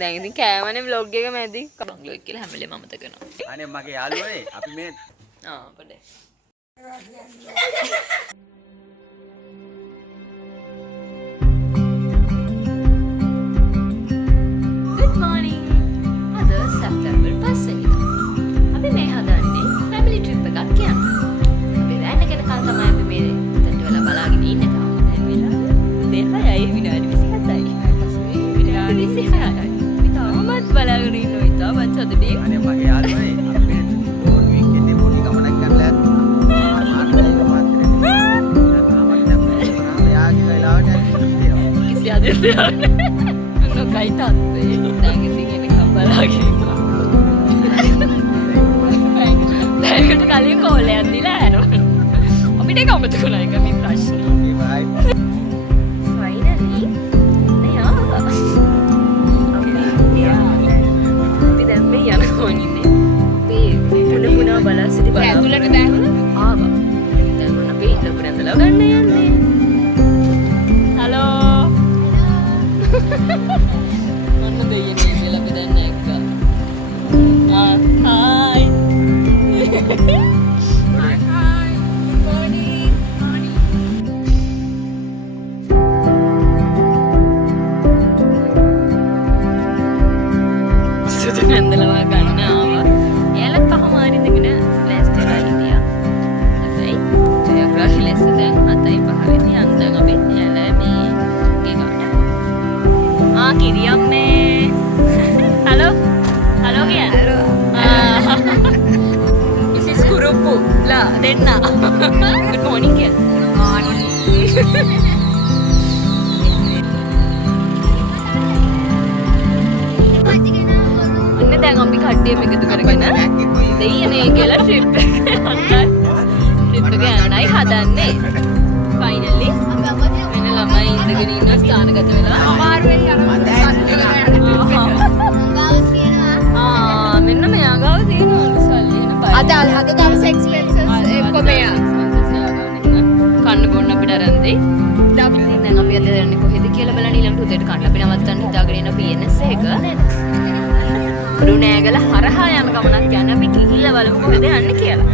දැන් ඉතින් කෑමනේ vlog එක මැදි. බංගලොක් කියලා හැම වෙලේම අමතක කරනවා. අනේ මගේ යාළුවනේ අපි මේ පොඩේ. Good morning. අද සැප්තැම්බර් 5 වෙනිදා. අපි මේ හදන්නේ family trip එකක් යන්න. අපි වැන්න කෙනකල් තමයි අපි මේ තට්ටු වෙලා බලාගෙන ඉන්නේ තාම. දැන් වෙලා 2:06 විනාඩි 27යි. විනාඩි 26යි. අපි තාමත් බලාගෙන ඉන්නවා ඉතාලි සතුටින්. අනේ මගේ යාළුවනේ අපි මේ ඩෝන් වීක් එකේ පොඩි ගමනක් කරලා no kay tate dahil sige nagkambalagi dahil kali ko ulit nila ano kami na ikaw matukulay kami crush okay bye finally අපි දැන් මේ යනවා ඉන්නේ අපි පුන බලා සිටි බලන්න ඇතුළට දැන් ආවා දැන් මොන අපි ලොකු නැන්දලා ගන්න යන්නේ හලෝ මොන දෙයනේ කියලා අපි දැන් නැක්කා හායි හායි morning සුදු නැන්දලා ගන්න ආවා එයාලා පහමාරි දෙකන ලෑස්ති වෙලා හිටියා හැබැයි ජයග්‍රාහි ලෙස දැන් 7:05 වෙනි අන්දන් අපි එයාලා මේ ගේ ගන්න කිරියම්මේ හලෝ හලෝ කියන්න මිසිස් කුරුප්පු ලා දෙන්න good morning කියන්න ඔන්න දැන් අපි කට්ටියම එකතු කරගෙන දෙයියනේ කියලා ට්‍රිප් එක යන්නයි හදන්නේ ෆයිනලි වෙන ළමයි ඉඳගෙන ඉන්න ස්ථානගත වෙලා අමාරුවෙන් මෙන්න මෙයා ගාව තියෙනවලු සල්ලි එන බය අද දවස් එක්ස්පෙන්සස් එක්ක මෙයා කන්න බොන්න අපිට අරන් දෙයි දැන් අපි අද යන්නේ කොහෙද කියලා බලන්න ඊළඟට උදේට කන්න අපි නවත්තන්න හිතාගෙන ඉන්න PNS එක කුරුණෑගල හරහා යන ගමනක් යන අපි ගිහිල්ලා බලමු කොහෙද යන්නේ කියලා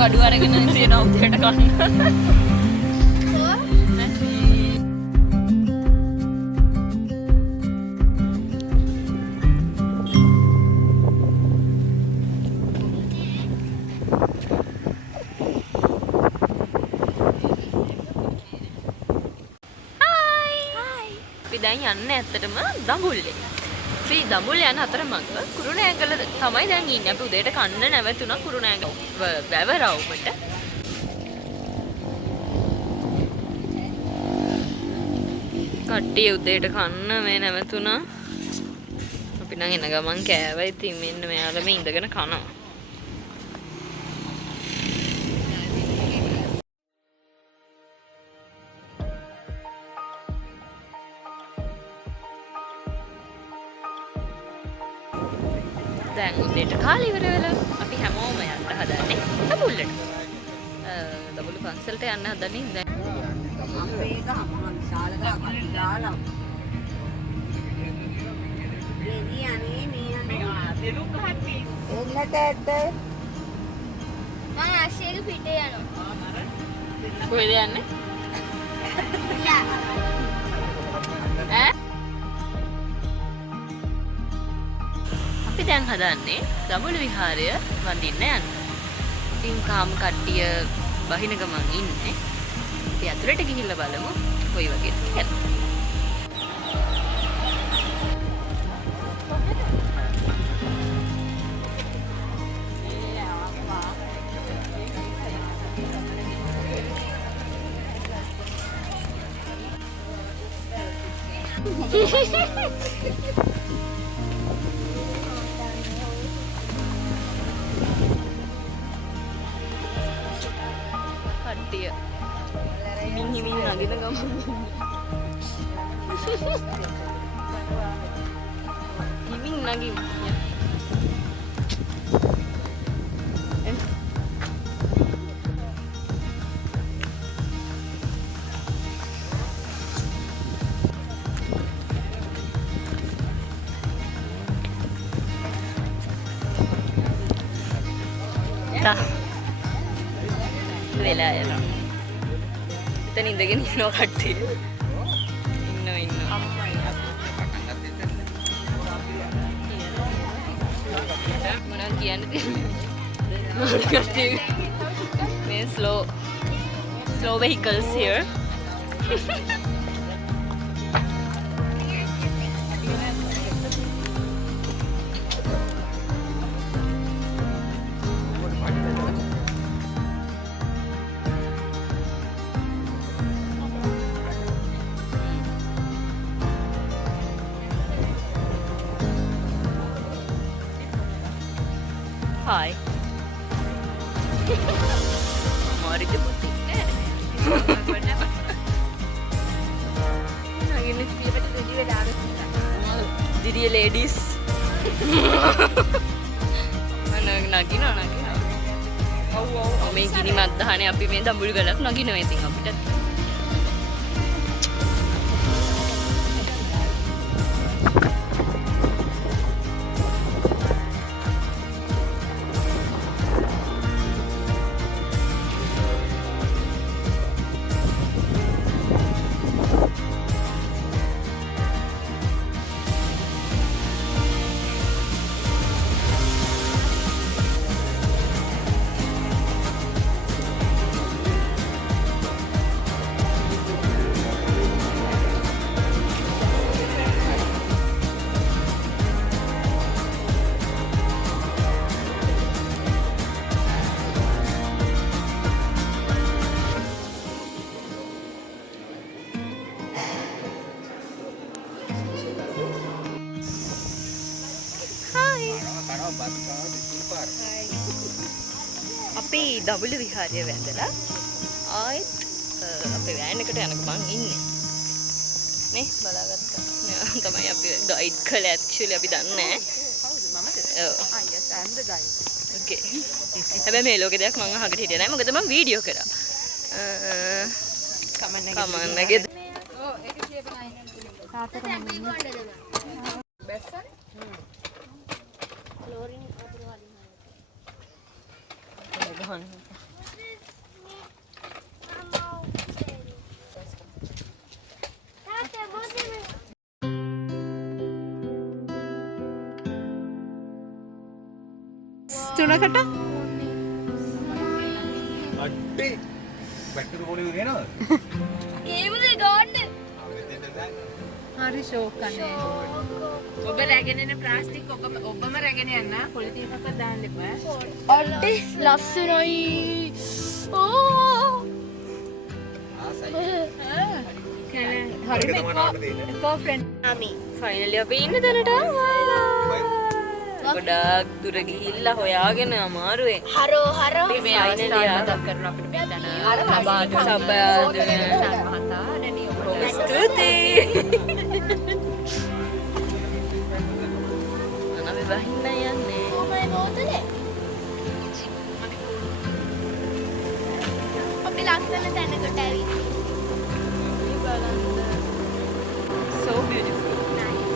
බඩු අරගෙන තියෙනවා උදේට කන්න. අපි දැන් යන්නේ ඇත්තටම දඹුල්ලේ. අපි දඹුල්ල යන අතරමඟ කුරුණෑගල තමයි දැන් ඉන්නේ. අපි උදේට කන්න නැවතුණා කුරුණෑගල වැවරවුමට. කට්ටිය උදේට කන්න මේ නැවතුණා. අපි නම් එන ගමන් කෑවා. ඉතින් මෙන්න මෙයාලා මේ ඉඳගෙන කනවා. දැන් උදේට කාලේ ඉවර වෙලා අපි හැමෝම යන්න හදන්නේ දඹුල්ලට. දඹුල්ල පන්සලට යන්න හදන්නේ දැන්. අපේ එක හමන විශාල ගමක් දාලා. ගෙඩි අනේ මේ දෙලු කහටි. එන්නට ඇද්ද? මම ආසියක පිටේ යනවා. කොහෙද යන්නේ? ඈ? අපි දැන් හදන්නේ දඹුල්ල විහාරය වඳින්න යන්න. ඉතින් කාම කට්ටිය බහින ගමන් ඉන්නේ. අපි අතුරට ගිහිල්ලා බලමු කොයි වගේද කියලා. හිමින් නගින ගමන් නගින්. වෙලා යනවා. එතන ඉඳගෙන ඉන්නවා කට්ටිය. ඉන්නවා. මොනවද කියන්නේ? මේ slow vehicles here. Hi. Mari jemput. Didi ladies. නගිනවා. මේ ගිනි මද්දහනේ අපි මේ දඹුල් ගලක් නගිනවා ඉතින් අපිට. අපි දඹුල්ල විහාරය වැඳලා ආයෙත් අපේ වෑන් එකට යනක මං ඉන්නේ නේ බලාගත්තා. මෙයා තමයි අපි ගයිඩ් කළේ ඇක්චුලි අපි දන්නේ නැහැ. ඔව්. yes I am the guide. okay. හැබැයි මේ ලෝකේ දෙයක් මං අහකට හිටියේ නැහැ. මොකද මං වීඩියෝ කරා. කමන්න ගෙද. ඔව් ඒක කියපනයි. තාත්තට මම බැස්සනේ. ක්ලෝරින් අතුරු වලින්. තුනකට අඩේ බැටරි පොඩි වෙනවද? ඒවද ගන්න. හරි ෂෝක් අනේ. ඔබ රැගෙන එන ප්ලාස්ටික් ඔබම රැගෙන යන්න පොලිතියනක දාන්න එපා. අඩේ ලස්සනයි. ඕ. හරි කෝ ෆ්‍රෙන්ඩ් අපි ෆයිනලි අපි ඉන්න තැනට ආවා. ගොඩාක් දුර ගිහිල්ලා හොයාගෙන අමාරුවෙන් හරෝ අපි මේ අවස්ථාව කරන අපිට මේ තැන ලබා දුන්න මහතා නැණි ඔබට ස්තුතියි. අපි වහින්න යන්නේ. කොහමයි මොතේ? අපි ලස්සන තැනකට ඇවිත්. So beautiful. Nice.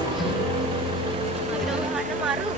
අපිට මාරු.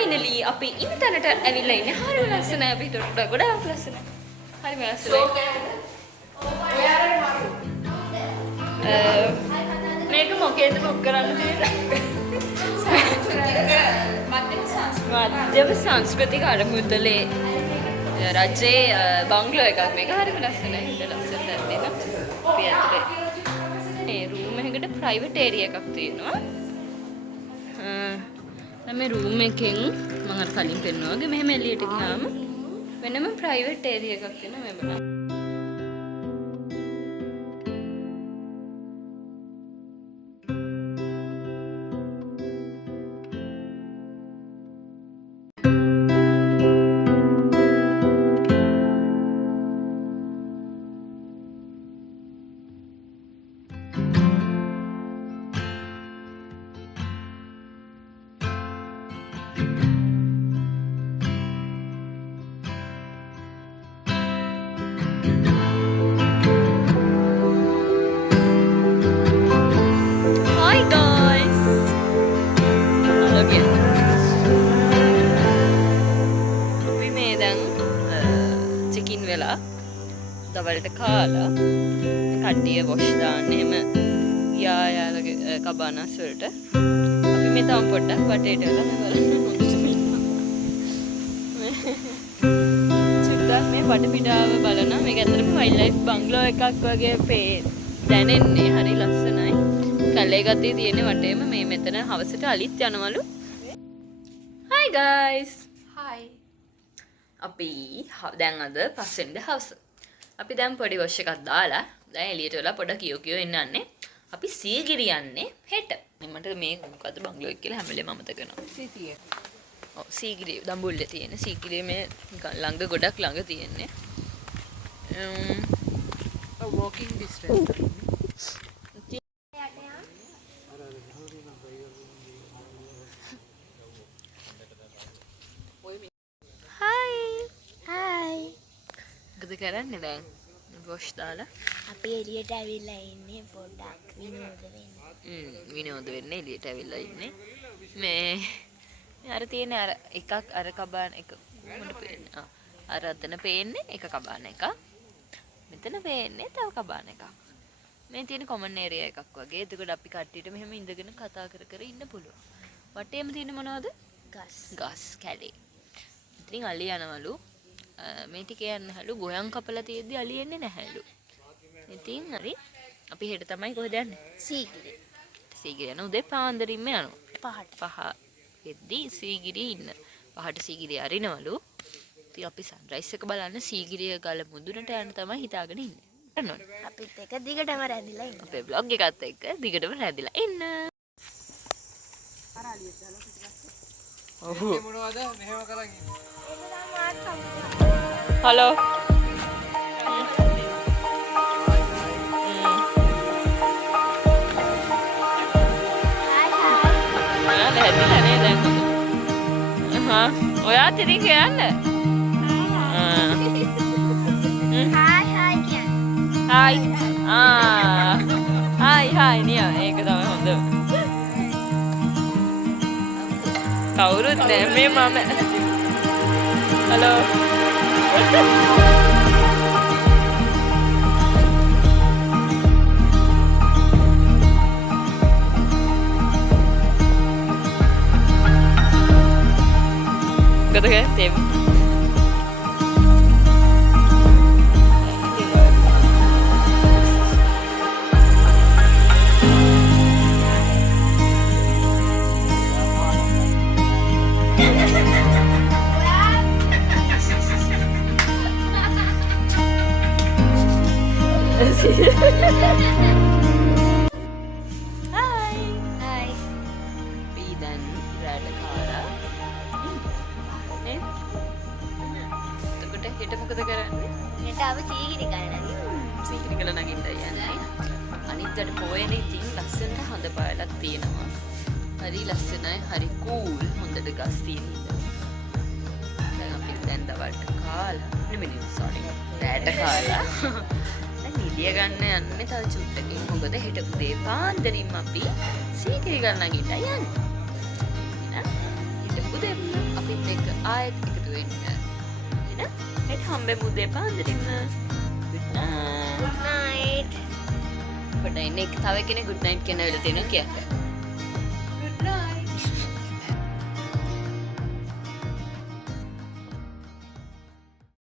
ෆයිනලි අපි ඉන්න තැනට ඇවිල්ලා ඉන්නේ. හරිම ලස්සනයි. අපි හිතුවට ගොඩාක් ලස්සනයි. හරිම ලස්සනයි. මේක මොකේද මොක් කරන්න තියෙන්නේ? මධ්‍යම සංස්කෘතික අරමුදලේ රජයේ බංගලෝ එකක්. මේක හරිම ලස්සනයි. ඒක ලස්සන දෙන්න. අපි ඇතුලේ මේ රූම් එකකට ප්‍රයිවට් ඒරියා එකක් තියෙනවා. මේ රූම් එකෙන් මම අර කලින් පෙන්නුවා වගේ මෙහෙම එළියට ගියාම වෙනම ප්‍රයිවට් ඒරියා එකක් තියෙනවා මේ බලන්න. දවල්ට කාලා කට්ටිය වොෂ් දාන්න එහෙම ගියා යාලගේ කබානස් වලට. අපි මේ තාම පොඩ්ඩක් වටේට වෙලා චුට්ටක් මේ වටපිටාව බලනවා. මේක ඇත්තටම වයිල්ඩ් ලයිෆ් බංගලෝ එකක් වගේ දැනෙන්නේ. හරි ලස්සනයි. කැලේ ගතිය තියෙන වටේම මේ මෙතන හවසට අලිත් යනවලු. Hi guys. Hi. අපි දැන් අද පස්වෙනිද හවස. අපි දැන් පොඩි වොෂ් එකක් දාලා දැන් එළියට වෙලා පොඩ කියෝ ඉන්නන්නේ. අපි සීගිරි යන්නේ හෙට. මට මේ මොකද්ද බංගලෝ එක කියලා හැම වෙලේම අමතක වෙනවා. සීගිරිය. ඔව් සීගිරිය දඹුල්ලේ තියෙන. සීගිරිය මේ ළඟ ගොඩක් ළඟ තියෙන්නේ. walking distance. මොකද කරන්නේ දැන්? වොෂ් දාලා අපි එළියට ඇවිල්ලා ඉන්නේ පොඩ්ඩක් විනෝද වෙන්න. විනෝද වෙන්න එළියට ඇවිල්ලා ඉන්නේ. මේ අර තියෙන අර එකක් අර කබාන එක මොකද පේන්නේ? අර අතන පේන්නේ එක කබාන එකක්. මෙතන පේන්නේ තව කබාන එකක්. මේ තියෙන කොමන් ඒරියා එකක් වගේ. එතකොට අපි කට්ටියට මෙහෙම ඉඳගෙන කතා කර කර ඉන්න පුළුවන්. වටේම තියෙන මොනවද? ගස් කැලේ. ඉතින් අලි යනවලු. මේ ටික යන්න හැලු ගොයන් කපලා තියෙද්දි අලි එන්නේ නැහැලු. ඉතින් හරි අපි හෙට තමයි කොහෙද යන්නේ? සීගිරිය. සීගිරිය යන උදේ පාන්දරින්ම යනවා. පහ එද්දි සීගිරිය ඉන්න. පහට සීගිරිය අරිනවලු. ඉතින් අපි සන්රයිස් එක බලන්න සීගිරිය ගල මුදුනට යන්න තමයි හිතාගෙන ඉන්නේ. යන්න අපිත් එක දිගටම රැඳිලා ඉන්න. අපේ vlog එකත් එක්ක දිගටම රැඳිලා ඉන්න. ඔව්. මොනවද මෙහෙම කරන් ඉන්නේ? හලෝ. හැදිලා නේද? ඔයාත් ඉතින් කියන්න. හායි කියන්නේ. හායි. හායි නිය. ඒක තමයි හොඳ. කවුරුත් නෑ මේ මම. Hello. Kata kan, Tim. Hai. Bidan berada kala. එතකොට හෙට මොකද කරන්නේ? හෙට අපි සීගිරි ගන්න. සීගිරි ගල නගින්න යන්නේ. අනිද්දාට පොයනේ ඉතින් ලස්සනට හඳ පායලක් තියෙනවා. හරි ලස්සනයි, හරි කූල්. හොඳට ගස් තියෙන ඉඳලා. දැන් අපි දැන් දවල්ට කාලා නෙමෙයි සෝරි. රැට කාලා. දැන් නිදිය ගන්න යන්නේ තව චුට්ටකින්. මොකද හෙට උදේ පාන්දරින්ම අපි සීගිරි ගල නගින්න යන්නේ. හෙට උදේ ආයෙත් එකතු වෙන්න. එහෙනම් හෙට හම්බෙමු දෙපාන්දරින්ම. good night. නයිට් පොඩ්ඩක් ඉන්න එක තව කෙනෙක් good night කියන වෙලාව තියෙනවා කියන්න.